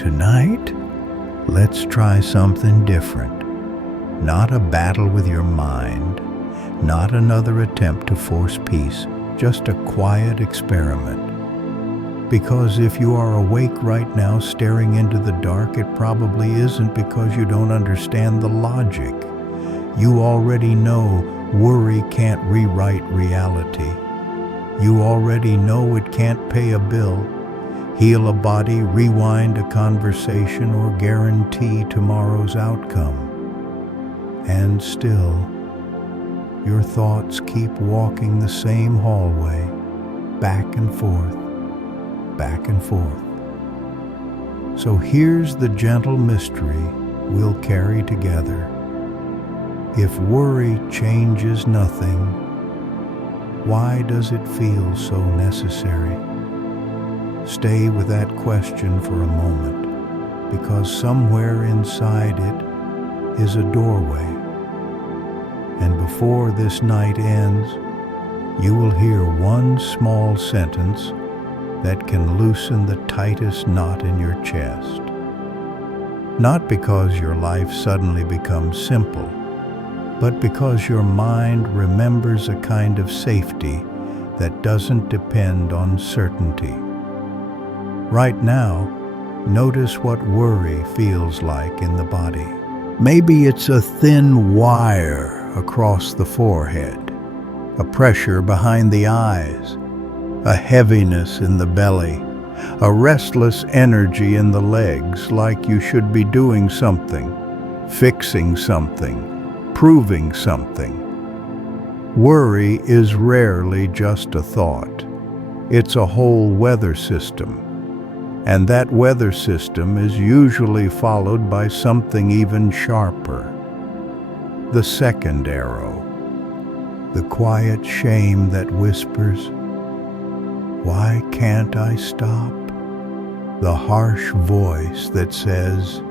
Tonight, let's try something different. Not a battle with your mind, not another attempt to force peace, just a quiet experiment. Because if you are awake right now staring into the dark, it probably isn't because you don't understand the logic. You already know worry can't rewrite reality. You already know it can't pay a bill, heal a body, rewind a conversation, or guarantee tomorrow's outcome. And still, your thoughts keep walking the same hallway, back and forth, back and forth. So here's the gentle mystery we'll carry together. If worry changes nothing, why does it feel so necessary? Stay with that question for a moment, because somewhere inside it is a doorway. And before this night ends, you will hear one small sentence that can loosen the tightest knot in your chest. Not because your life suddenly becomes simple, but because your mind remembers a kind of safety that doesn't depend on certainty. Right now, notice what worry feels like in the body. Maybe it's a thin wire across the forehead, a pressure behind the eyes, a heaviness in the belly, a restless energy in the legs, like you should be doing something, fixing something, proving something. Worry is rarely just a thought. It's a whole weather system. And that weather system is usually followed by something even sharper. The second arrow, the quiet shame that whispers, "Why can't I stop?" The harsh voice that says,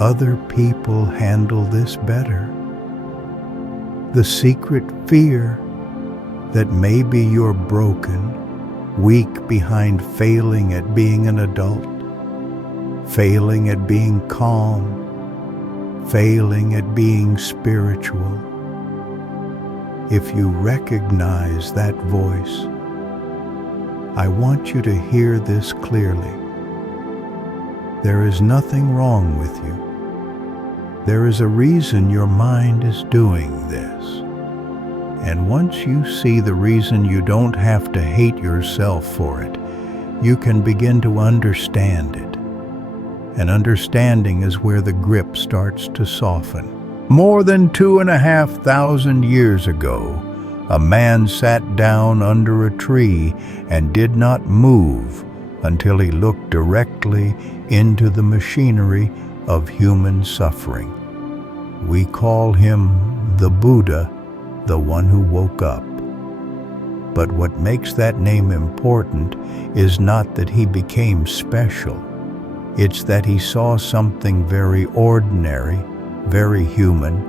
"Other people handle this better." The secret fear that maybe you're broken, weak behind failing at being an adult, failing at being calm, failing at being spiritual. If you recognize that voice, I want you to hear this clearly. There is nothing wrong with you. There is a reason your mind is doing this. And once you see the reason, you don't have to hate yourself for it. You can begin to understand it. And understanding is where the grip starts to soften. More than 2,500 years ago, a man sat down under a tree and did not move until he looked directly into the machinery of human suffering. We call him the Buddha, the one who woke up. But what makes that name important is not that he became special. It's that he saw something very ordinary, very human,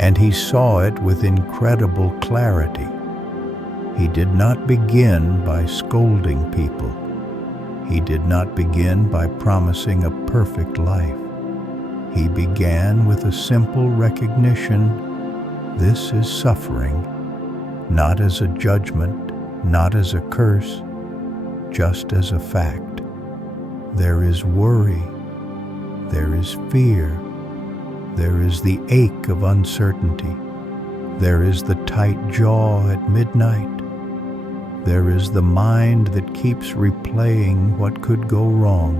and he saw it with incredible clarity. He did not begin by scolding people. He did not begin by promising a perfect life. He began with a simple recognition: this is suffering, not as a judgment, not as a curse, just as a fact. There is worry, there is fear, there is the ache of uncertainty, there is the tight jaw at midnight, there is the mind that keeps replaying what could go wrong.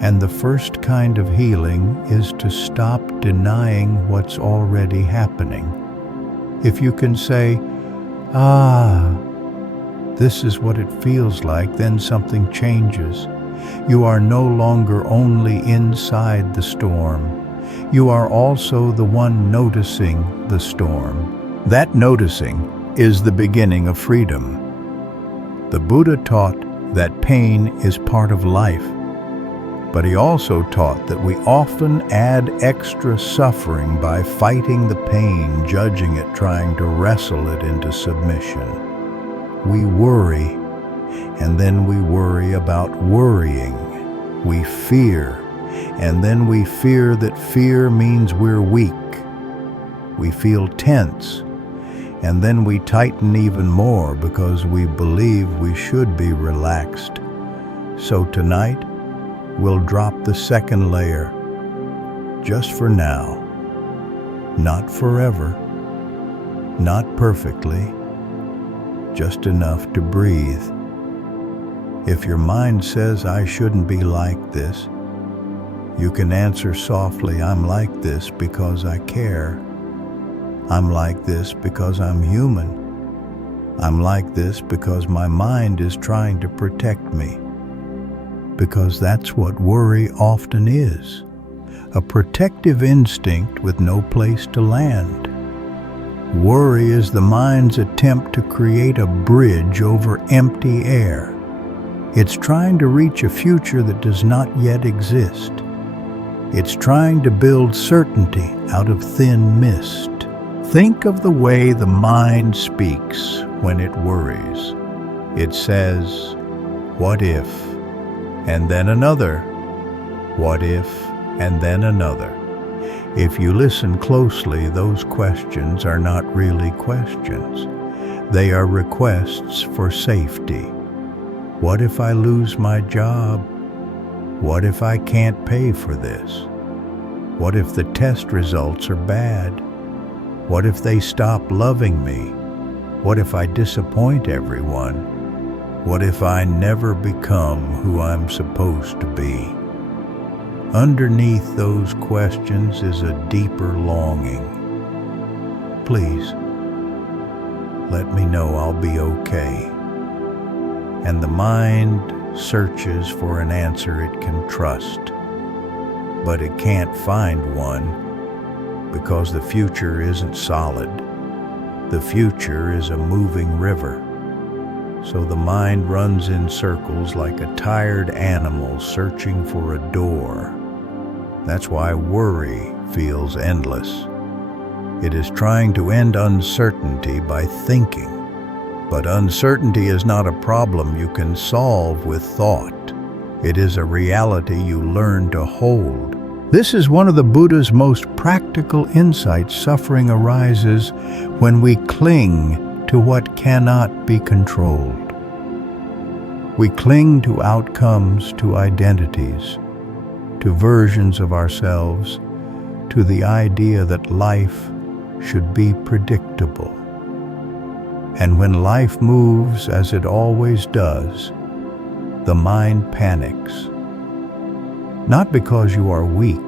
And the first kind of healing is to stop denying what's already happening. If you can say, this is what it feels like, then something changes. You are no longer only inside the storm. You are also the one noticing the storm. That noticing is the beginning of freedom. The Buddha taught that pain is part of life, but he also taught that we often add extra suffering by fighting the pain, judging it, trying to wrestle it into submission. We worry, and then we worry about worrying. We fear, and then we fear that fear means we're weak. We feel tense, and then we tighten even more because we believe we should be relaxed. So tonight, we'll drop the second layer, just for now. Not forever, not perfectly, just enough to breathe. If your mind says, I shouldn't be like this, you can answer softly, I'm like this because I care. I'm like this because I'm human. I'm like this because my mind is trying to protect me. Because that's what worry often is, a protective instinct with no place to land. Worry is the mind's attempt to create a bridge over empty air. It's trying to reach a future that does not yet exist. It's trying to build certainty out of thin mist. Think of the way the mind speaks when it worries. It says, what if? And then another. What if? And then another. If you listen closely, those questions are not really questions. They are requests for safety. What if I lose my job? What if I can't pay for this? What if the test results are bad? What if they stop loving me? What if I disappoint everyone? What if I never become who I'm supposed to be? Underneath those questions is a deeper longing. Please, let me know I'll be okay. And the mind searches for an answer it can trust, but it can't find one because the future isn't solid. The future is a moving river. So the mind runs in circles like a tired animal searching for a door. That's why worry feels endless. It is trying to end uncertainty by thinking. But uncertainty is not a problem you can solve with thought. It is a reality you learn to hold. This is one of the Buddha's most practical insights. Suffering arises when we cling to what cannot be controlled. We cling to outcomes, to identities, to versions of ourselves, to the idea that life should be predictable. And when life moves as it always does, the mind panics. Not because you are weak,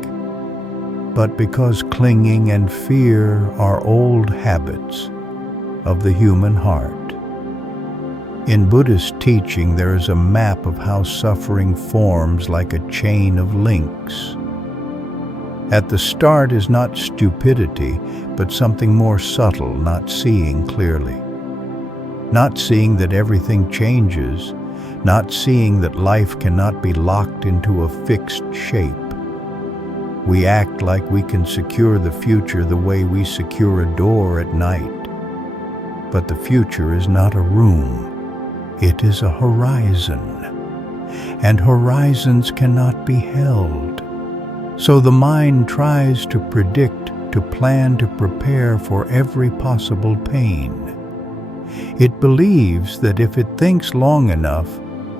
but because clinging and fear are old habits of the human heart. In Buddhist teaching, there is a map of how suffering forms like a chain of links. At the start is not stupidity, but something more subtle, not seeing clearly. Not seeing that everything changes, not seeing that life cannot be locked into a fixed shape. We act like we can secure the future the way we secure a door at night. But the future is not a room. It is a horizon, and horizons cannot be held. So the mind tries to predict, to plan, to prepare for every possible pain. It believes that if it thinks long enough,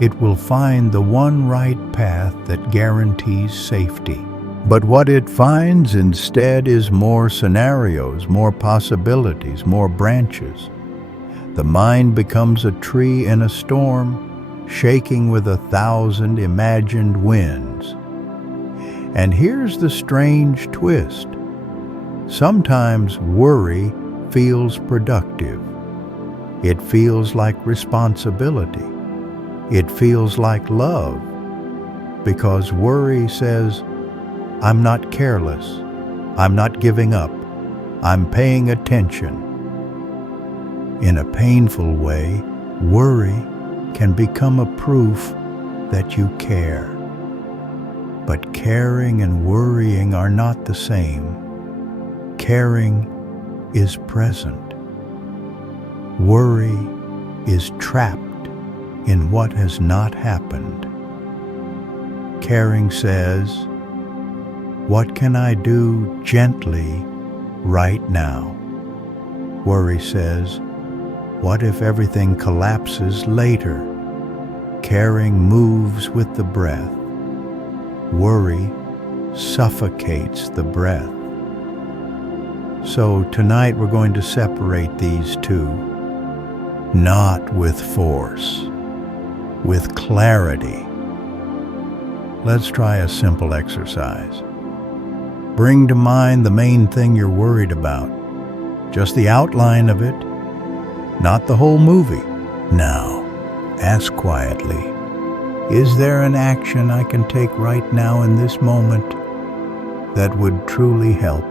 it will find the one right path that guarantees safety. But what it finds instead is more scenarios, more possibilities, more branches. The mind becomes a tree in a storm, shaking with 1,000 imagined winds. And here's the strange twist. Sometimes worry feels productive. It feels like responsibility. It feels like love. Because worry says, I'm not careless. I'm not giving up. I'm paying attention. In a painful way, worry can become a proof that you care. But caring and worrying are not the same. Caring is present. Worry is trapped in what has not happened. Caring says, "What can I do gently right now?" Worry says, "What if everything collapses later?" Caring moves with the breath. Worry suffocates the breath. So tonight we're going to separate these two, not with force, with clarity. Let's try a simple exercise. Bring to mind the main thing you're worried about, just the outline of it, not the whole movie. Now, ask quietly, is there an action I can take right now in this moment that would truly help?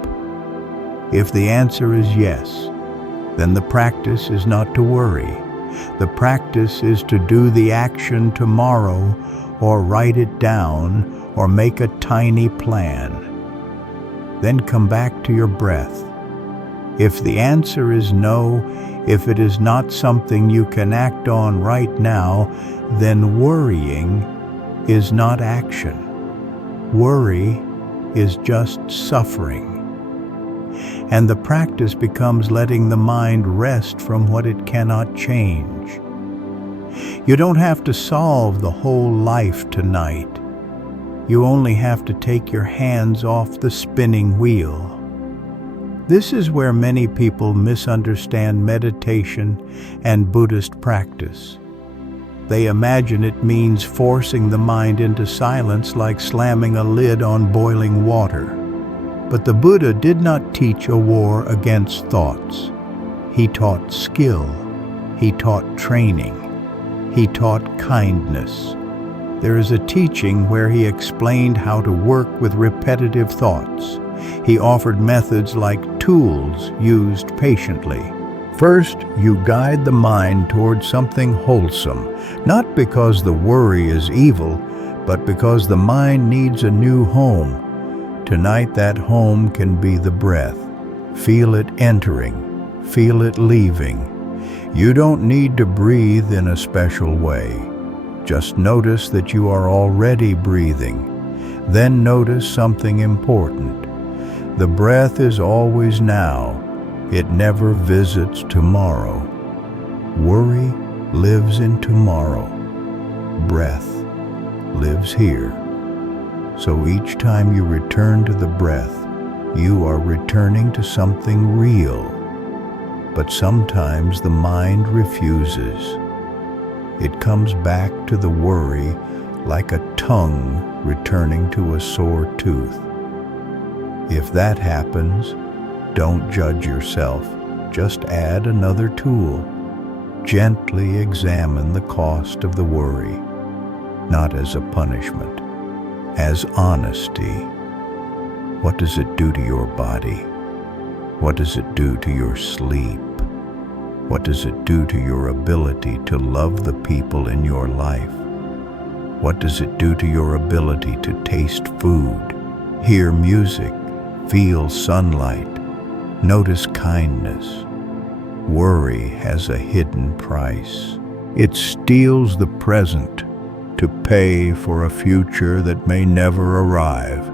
If the answer is yes, then the practice is not to worry. The practice is to do the action tomorrow, or write it down, or make a tiny plan. Then come back to your breath. If the answer is no, if it is not something you can act on right now, then worrying is not action. Worry is just suffering. And the practice becomes letting the mind rest from what it cannot change. You don't have to solve the whole life tonight. You only have to take your hands off the spinning wheel. This is where many people misunderstand meditation and Buddhist practice. They imagine it means forcing the mind into silence like slamming a lid on boiling water. But the Buddha did not teach a war against thoughts. He taught skill. He taught training. He taught kindness. There is a teaching where he explained how to work with repetitive thoughts. He offered methods like tools used patiently. First, you guide the mind toward something wholesome, not because the worry is evil, but because the mind needs a new home. Tonight, that home can be the breath. Feel it entering. Feel it leaving. You don't need to breathe in a special way. Just notice that you are already breathing. Then notice something important. The breath is always now. It never visits tomorrow. Worry lives in tomorrow. Breath lives here. So each time you return to the breath, you are returning to something real. But sometimes the mind refuses. It comes back to the worry like a tongue returning to a sore tooth. If that happens, don't judge yourself. Just add another tool. Gently examine the cost of the worry, not as a punishment, as honesty. What does it do to your body? What does it do to your sleep? What does it do to your ability to love the people in your life? What does it do to your ability to taste food, hear music, feel sunlight, notice kindness? Worry has a hidden price. It steals the present to pay for a future that may never arrive.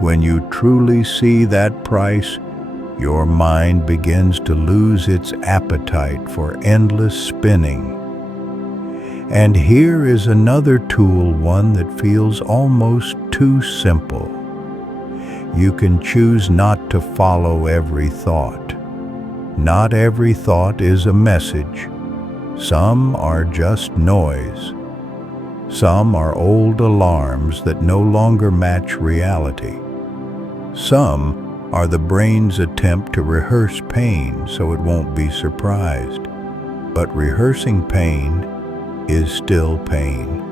When you truly see that price, your mind begins to lose its appetite for endless spinning. And here is another tool, one that feels almost too simple. You can choose not to follow every thought. Not every thought is a message. Some are just noise. Some are old alarms that no longer match reality. Some are the brain's attempt to rehearse pain so it won't be surprised. But rehearsing pain is still pain.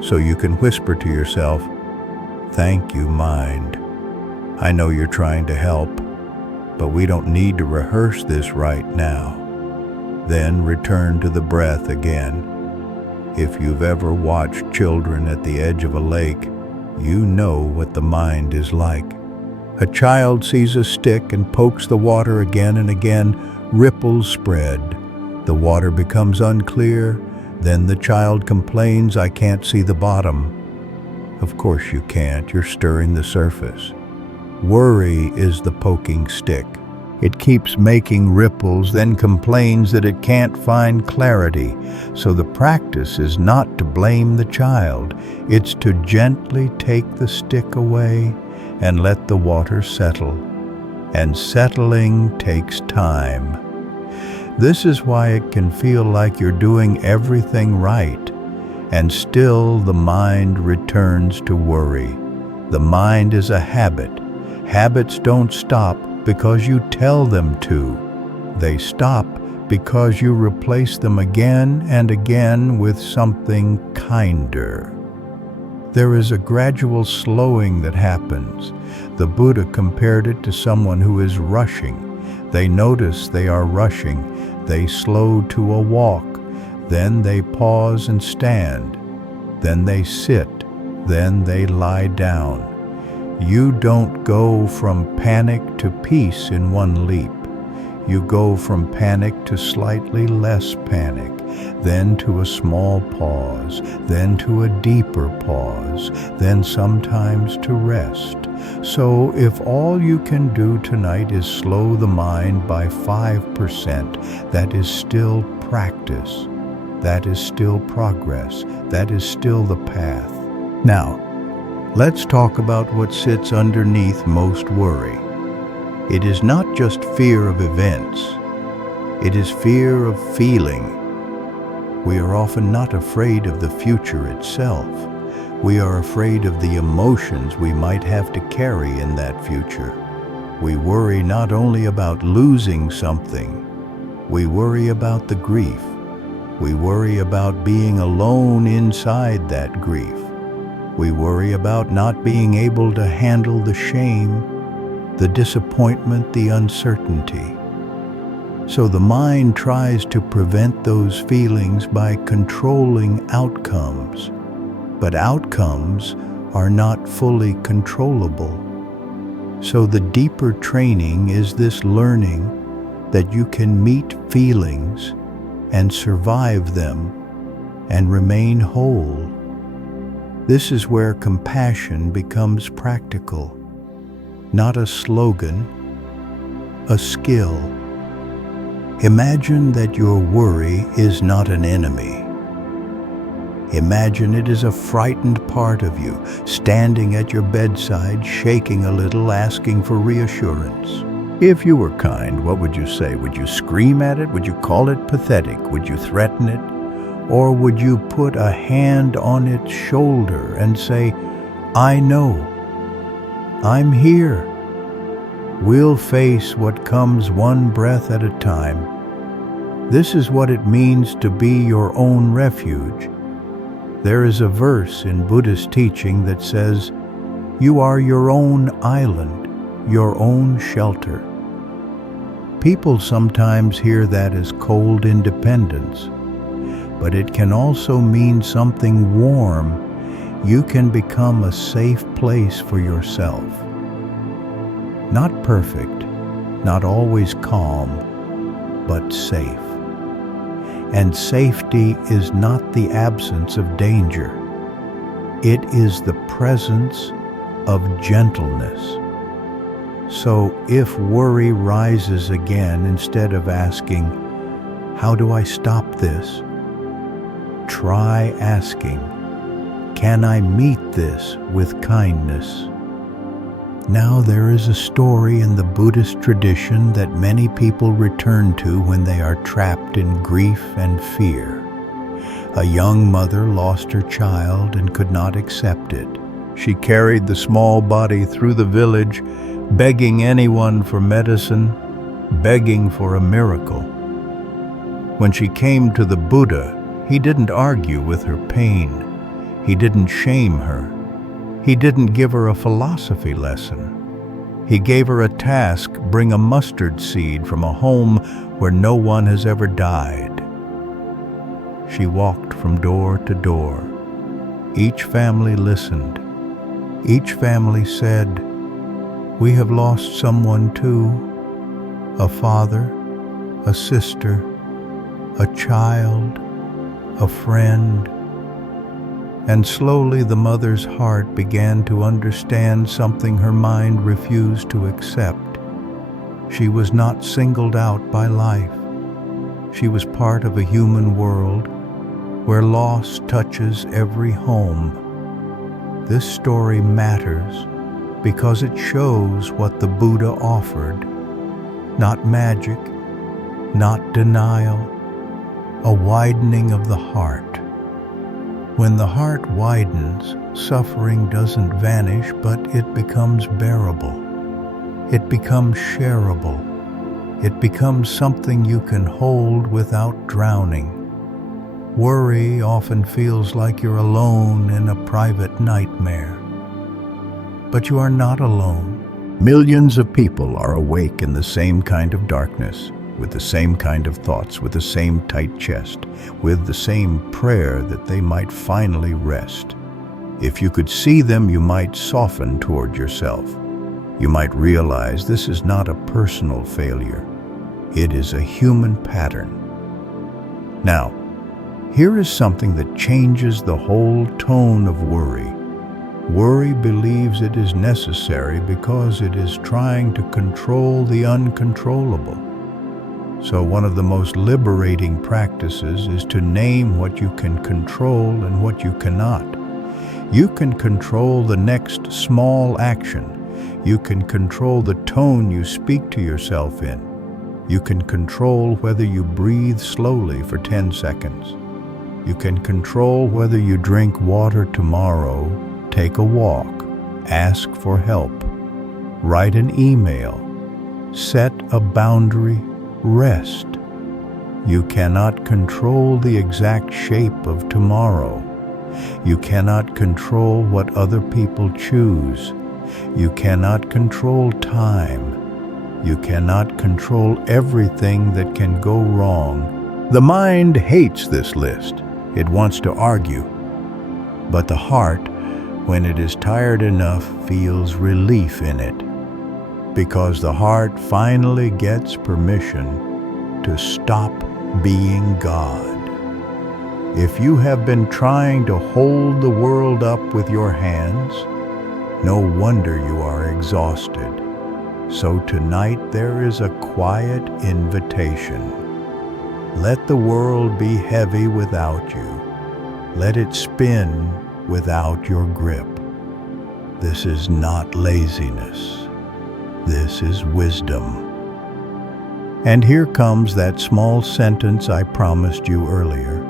So you can whisper to yourself, "Thank you, mind. I know you're trying to help, but we don't need to rehearse this right now." Then return to the breath again. If you've ever watched children at the edge of a lake, you know what the mind is like. A child sees a stick and pokes the water again and again. Ripples spread. The water becomes unclear. Then the child complains, "I can't see the bottom." Of course you can't. You're stirring the surface. Worry is the poking stick. It keeps making ripples, then complains that it can't find clarity. So the practice is not to blame the child. It's to gently take the stick away and let the water settle. And settling takes time. This is why it can feel like you're doing everything right, and still the mind returns to worry. The mind is a habit. Habits don't stop because you tell them to. They stop because you replace them again and again with something kinder. There is a gradual slowing that happens. The Buddha compared it to someone who is rushing. They notice they are rushing. They slow to a walk. Then they pause and stand. Then they sit. Then they lie down. You don't go from panic to peace in one leap. You go from panic to slightly less panic, then to a small pause, then to a deeper pause, then sometimes to rest. So if all you can do tonight is slow the mind by 5%, that is still practice. That is still progress. That is still the path. Now, let's talk about what sits underneath most worry. It is not just fear of events. It is fear of feeling. We are often not afraid of the future itself. We are afraid of the emotions we might have to carry in that future. We worry not only about losing something. We worry about the grief. We worry about being alone inside that grief. We worry about not being able to handle the shame, the disappointment, the uncertainty. So the mind tries to prevent those feelings by controlling outcomes. But outcomes are not fully controllable. So the deeper training is this learning that you can meet feelings and survive them and remain whole. This is where compassion becomes practical, not a slogan, a skill. Imagine that your worry is not an enemy. Imagine it is a frightened part of you, standing at your bedside, shaking a little, asking for reassurance. If you were kind, what would you say? Would you scream at it? Would you call it pathetic? Would you threaten it? Or would you put a hand on its shoulder and say, I know, I'm here. We'll face what comes one breath at a time. This is what it means to be your own refuge. There is a verse in Buddhist teaching that says, you are your own island, your own shelter. People sometimes hear that as cold independence, but it can also mean something warm. You can become a safe place for yourself. Not perfect, not always calm, but safe. And safety is not the absence of danger. It is the presence of gentleness. So if worry rises again, instead of asking, how do I stop this? Try asking, can I meet this with kindness? Now there is a story in the Buddhist tradition that many people return to when they are trapped in grief and fear. A young mother lost her child and could not accept it. She carried the small body through the village, begging anyone for medicine, begging for a miracle. When she came to the Buddha, he didn't argue with her pain. He didn't shame her. He didn't give her a philosophy lesson. He gave her a task: bring a mustard seed from a home where no one has ever died. She walked from door to door. Each family listened. Each family said, we have lost someone too, a father, a sister, a child, a friend. And slowly the mother's heart began to understand something her mind refused to accept. She was not singled out by life. She was part of a human world where loss touches every home. This story matters because it shows what the Buddha offered. Not magic, not denial, a widening of the heart. When the heart widens, suffering doesn't vanish, but it becomes bearable. It becomes shareable. It becomes something you can hold without drowning. Worry often feels like you're alone in a private nightmare. But you are not alone. Millions of people are awake in the same kind of darkness, with the same kind of thoughts, with the same tight chest, with the same prayer that they might finally rest. If you could see them, you might soften toward yourself. You might realize this is not a personal failure. It is a human pattern. Now, here is something that changes the whole tone of worry. Worry believes it is necessary because it is trying to control the uncontrollable. So one of the most liberating practices is to name what you can control and what you cannot. You can control the next small action. You can control the tone you speak to yourself in. You can control whether you breathe slowly for 10 seconds. You can control whether you drink water tomorrow, take a walk, ask for help, write an email, set a boundary, rest. You cannot control the exact shape of tomorrow. You cannot control what other people choose. You cannot control time. You cannot control everything that can go wrong. The mind hates this list. It wants to argue. But the heart, when it is tired enough, feels relief in it. Because the heart finally gets permission to stop being God. If you have been trying to hold the world up with your hands, no wonder you are exhausted. So tonight there is a quiet invitation. Let the world be heavy without you. Let it spin without your grip. This is not laziness. This is wisdom. And here comes that small sentence I promised you earlier.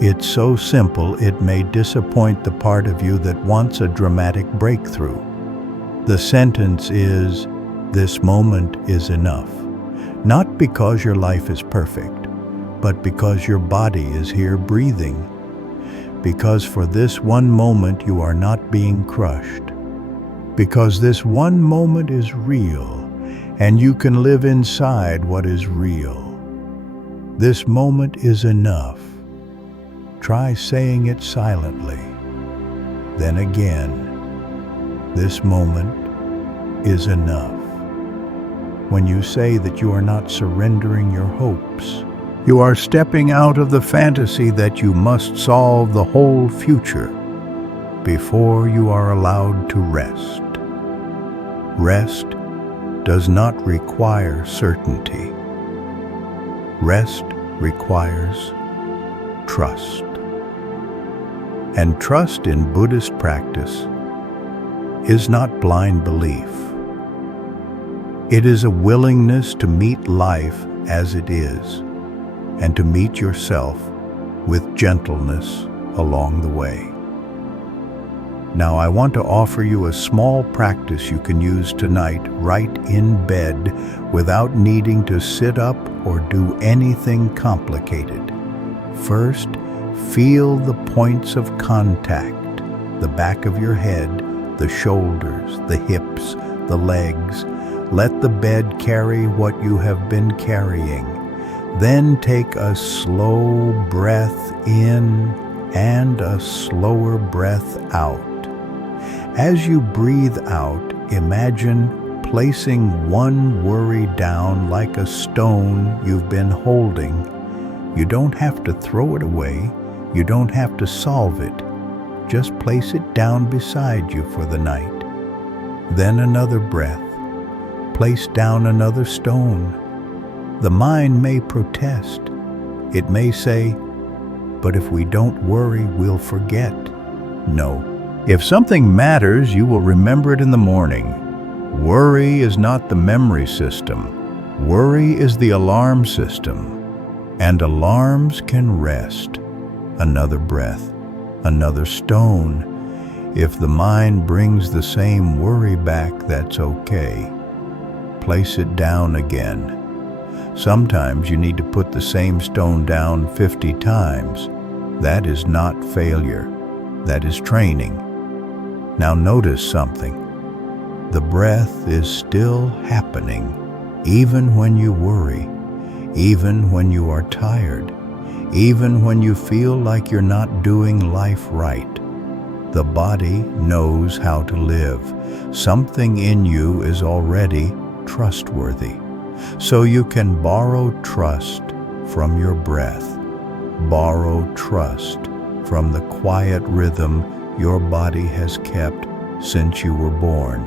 It's so simple it may disappoint the part of you that wants a dramatic breakthrough. The sentence is, this moment is enough. Not because your life is perfect, but because your body is here breathing. Because for this one moment you are not being crushed. Because this one moment is real, and you can live inside what is real. This moment is enough. Try saying it silently. Then again, this moment is enough. When you say that you are not surrendering your hopes, you are stepping out of the fantasy that you must solve the whole future before you are allowed to rest. Rest does not require certainty. Rest requires trust. And trust in Buddhist practice is not blind belief. It is a willingness to meet life as it is, and to meet yourself with gentleness along the way. Now I want to offer you a small practice you can use tonight right in bed without needing to sit up or do anything complicated. First, feel the points of contact, the back of your head, the shoulders, the hips, the legs. Let the bed carry what you have been carrying. Then take a slow breath in and a slower breath out. As you breathe out, imagine placing one worry down like a stone you've been holding. You don't have to throw it away. You don't have to solve it. just place it down beside you for the night. Then another breath. Place down another stone. The mind may protest. It may say, "But if we don't worry, we'll forget." No. If something matters, you will remember it in the morning. Worry is not the memory system. Worry is the alarm system. And alarms can rest. Another breath, another stone. If the mind brings the same worry back, that's okay. Place it down again. Sometimes you need to put the same stone down 50 times. That is not failure. That is training. Now notice something. The breath is still happening, even when you worry, even when you are tired, even when you feel like you're not doing life right. The body knows how to live. Something in you is already trustworthy. So you can borrow trust from your breath. Borrow trust from the quiet rhythm your body has kept since you were born.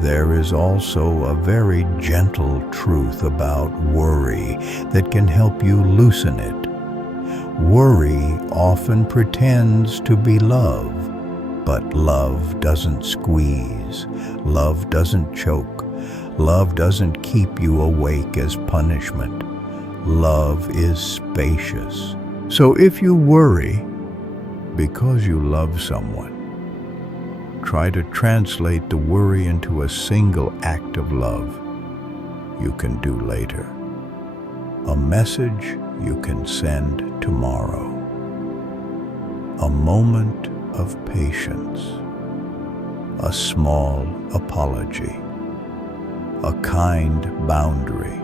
There is also a very gentle truth about worry that can help you loosen it. Worry often pretends to be love, but love doesn't squeeze. Love doesn't choke. Love doesn't keep you awake as punishment. Love is spacious. So if you worry because you love someone, try to translate the worry into a single act of love you can do later. A message you can send tomorrow. A moment of patience. A small apology. A kind boundary.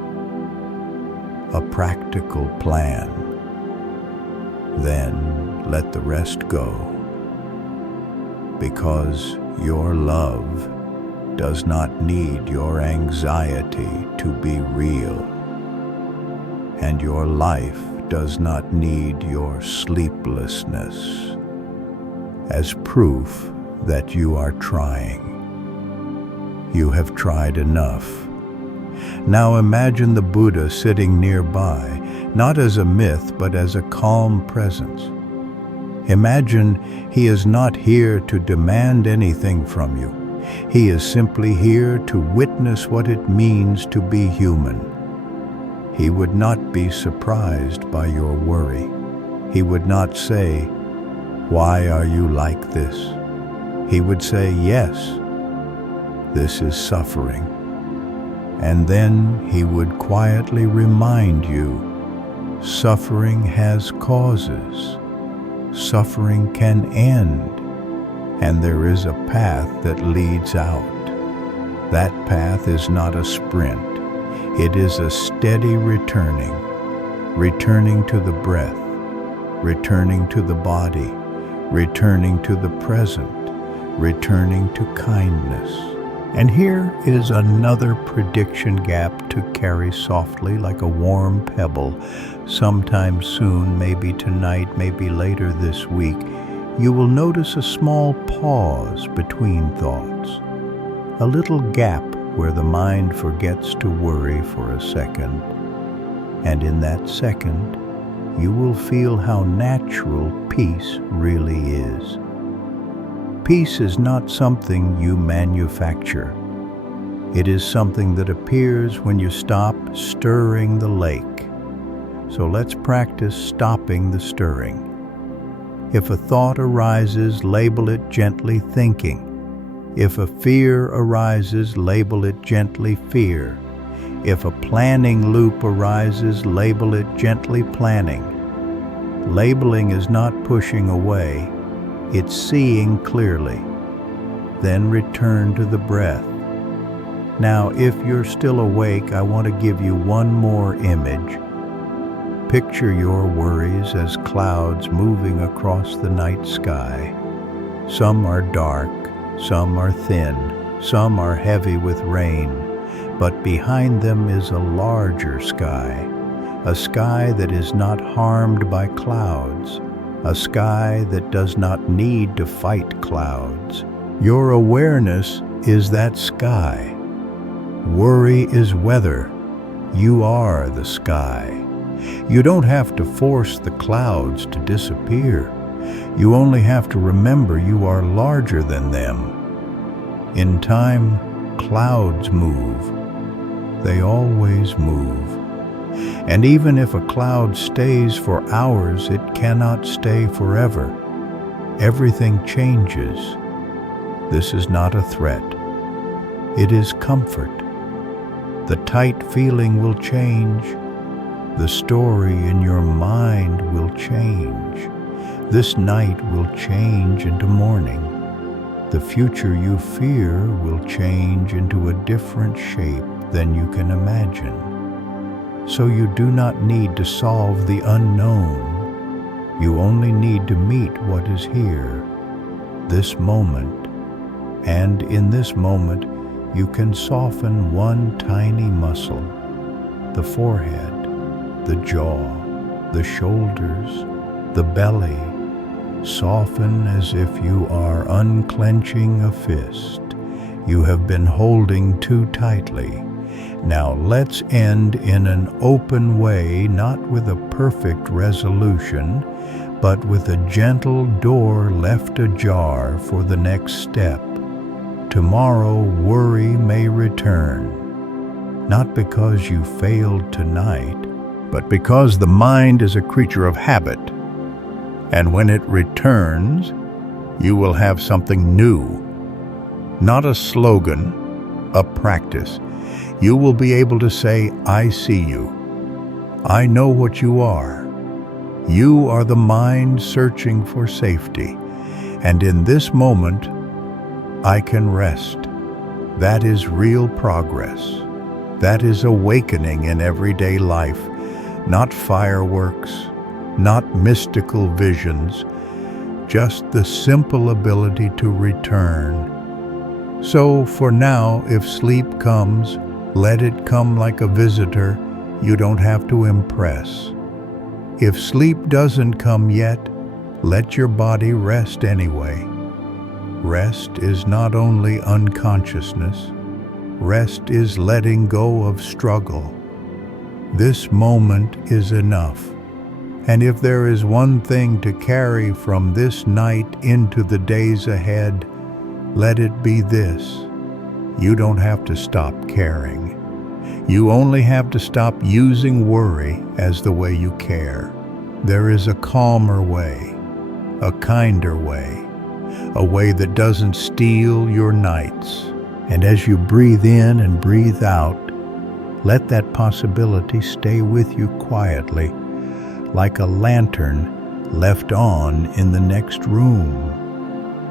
A practical plan. Then let the rest go. Because your love does not need your anxiety to be real. And your life does not need your sleeplessness as proof that you are trying. You have tried enough. Now imagine the Buddha sitting nearby, not as a myth, but as a calm presence. Imagine he is not here to demand anything from you. He is simply here to witness what it means to be human. He would not be surprised by your worry. He would not say, "Why are you like this?" He would say, "Yes, this is suffering." And then he would quietly remind you, suffering has causes. Suffering can end, and there is a path that leads out. That path is not a sprint. It is a steady returning to the breath, returning to the body, returning to the present, returning to kindness. And here is another prediction gap to carry softly like a warm pebble. Sometime soon, maybe tonight, maybe later this week, you will notice a small pause between thoughts. A little gap where the mind forgets to worry for a second. And in that second, you will feel how natural peace really is. Peace is not something you manufacture. It is something that appears when you stop stirring the lake. So let's practice stopping the stirring. If a thought arises, label it gently thinking. If a fear arises, label it gently fear. If a planning loop arises, label it gently planning. Labeling is not pushing away. It's seeing clearly. Then return to the breath. Now, if you're still awake, I want to give you one more image. Picture your worries as clouds moving across the night sky. Some are dark, some are thin, some are heavy with rain, but behind them is a larger sky, a sky that is not harmed by clouds. a sky that does not need to fight clouds. Your awareness is that sky. Worry is weather. You are the sky. You don't have to force the clouds to disappear. You only have to remember you are larger than them. In time, clouds move. They always move. And even if a cloud stays for hours, it cannot stay forever. Everything changes. This is not a threat. It is comfort. The tight feeling will change. The story in your mind will change. This night will change into morning. The future you fear will change into a different shape than you can imagine. So you do not need to solve the unknown. You only need to meet what is here, this moment. And in this moment, you can soften one tiny muscle, the forehead, the jaw, the shoulders, the belly. Soften as if you are unclenching a fist you have been holding too tightly. Now let's end in an open way, not with a perfect resolution, but with a gentle door left ajar for the next step. Tomorrow worry may return, not because you failed tonight, but because the mind is a creature of habit. And when it returns, you will have something new. Not a slogan, a practice. You will be able to say, I see you. I know what you are. You are the mind searching for safety. And in this moment, I can rest. That is real progress. That is awakening in everyday life, not fireworks, not mystical visions, just the simple ability to return. So for now, if sleep comes, let it come like a visitor. You don't have to impress. If sleep doesn't come yet, let your body rest anyway. Rest is not only unconsciousness. Rest is letting go of struggle. This moment is enough. And if there is one thing to carry from this night into the days ahead, let it be this. You don't have to stop caring. You only have to stop using worry as the way you care. There is a calmer way, a kinder way, a way that doesn't steal your nights. And as you breathe in and breathe out, let that possibility stay with you quietly, like a lantern left on in the next room.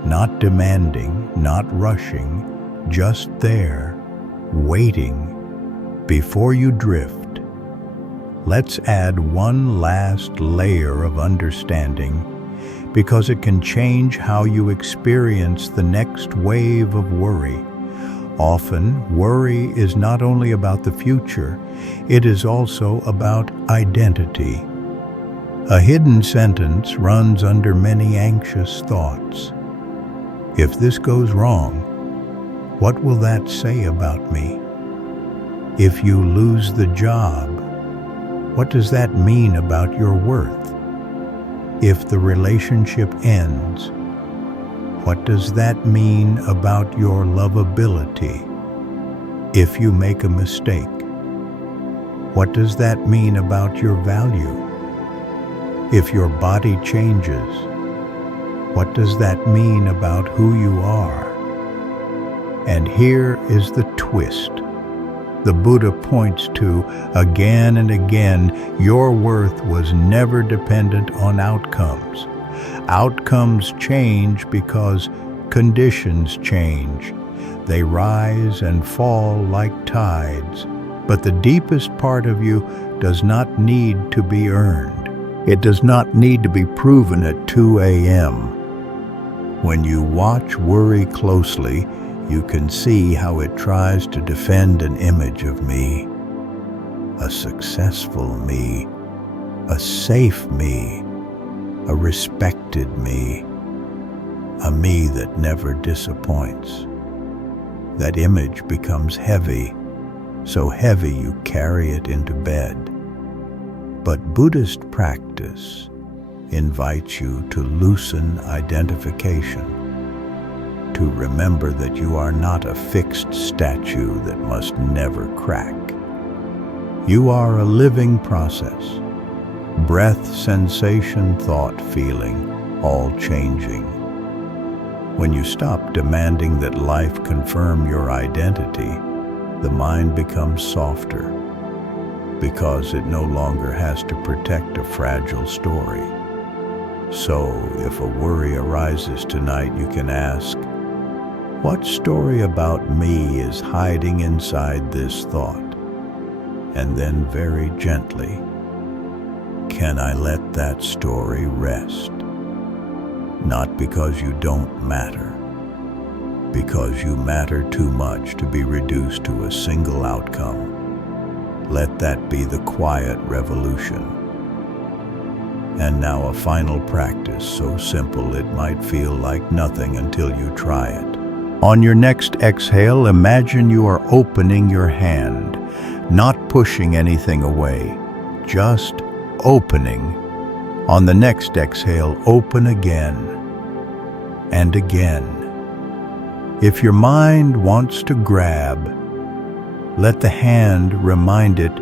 Not demanding, not rushing, just there, waiting, before you drift. Let's add one last layer of understanding, because it can change how you experience the next wave of worry. Often, worry is not only about the future, it is also about identity. A hidden sentence runs under many anxious thoughts. If this goes wrong, what will that say about me? If you lose the job, what does that mean about your worth? If the relationship ends, what does that mean about your lovability? If you make a mistake, what does that mean about your value? If your body changes, what does that mean about who you are? And here is the twist. The Buddha points to again and again, your worth was never dependent on outcomes. Outcomes change because conditions change. They rise and fall like tides. But the deepest part of you does not need to be earned. It does not need to be proven at 2 a.m. When you watch worry closely, you can see how it tries to defend an image of me, a successful me, a safe me, a respected me, a me that never disappoints. That image becomes heavy, so heavy you carry it into bed. But Buddhist practice invites you to loosen identification, to remember that you are not a fixed statue that must never crack. You are a living process, breath, sensation, thought, feeling, all changing. When you stop demanding that life confirm your identity, the mind becomes softer, because it no longer has to protect a fragile story. So, if a worry arises tonight, you can ask, what story about me is hiding inside this thought? And then very gently, can I let that story rest? Not because you don't matter, because you matter too much to be reduced to a single outcome. Let that be the quiet revolution. And now a final practice so simple it might feel like nothing until you try it. On your next exhale, imagine you are opening your hand, not pushing anything away, just opening. On the next exhale, open again and again. If your mind wants to grab, let the hand remind it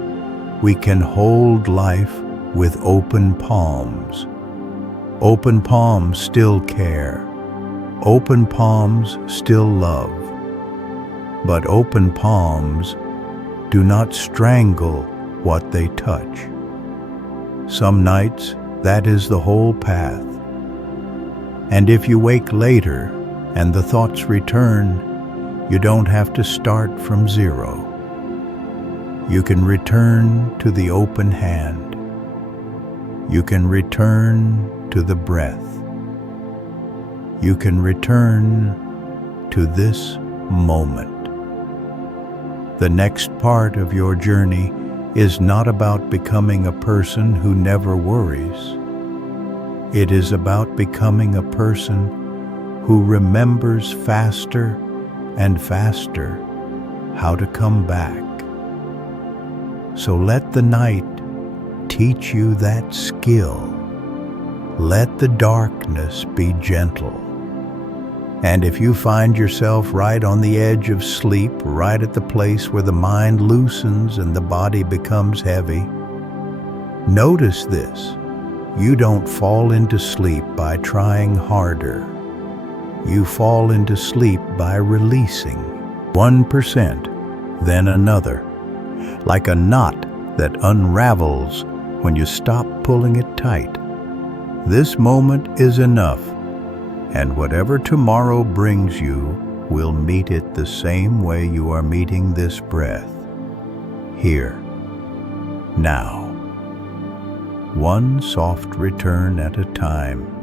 we can hold life with open palms. Open palms still care. Open palms still love. But open palms do not strangle what they touch. Some nights, that is the whole path. And if you wake later and the thoughts return, you don't have to start from zero. You can return to the open hand. You can return to the breath. You can return to this moment. The next part of your journey is not about becoming a person who never worries. It is about becoming a person who remembers faster and faster how to come back. So let the night teach you that skill. Let the darkness be gentle. And if you find yourself right on the edge of sleep, right at the place where the mind loosens and the body becomes heavy, notice this. You don't fall into sleep by trying harder. You fall into sleep by releasing 1%, then another, like a knot that unravels when you stop pulling it tight. This moment is enough, and whatever tomorrow brings you will meet it the same way you are meeting this breath. Here, now. One soft return at a time.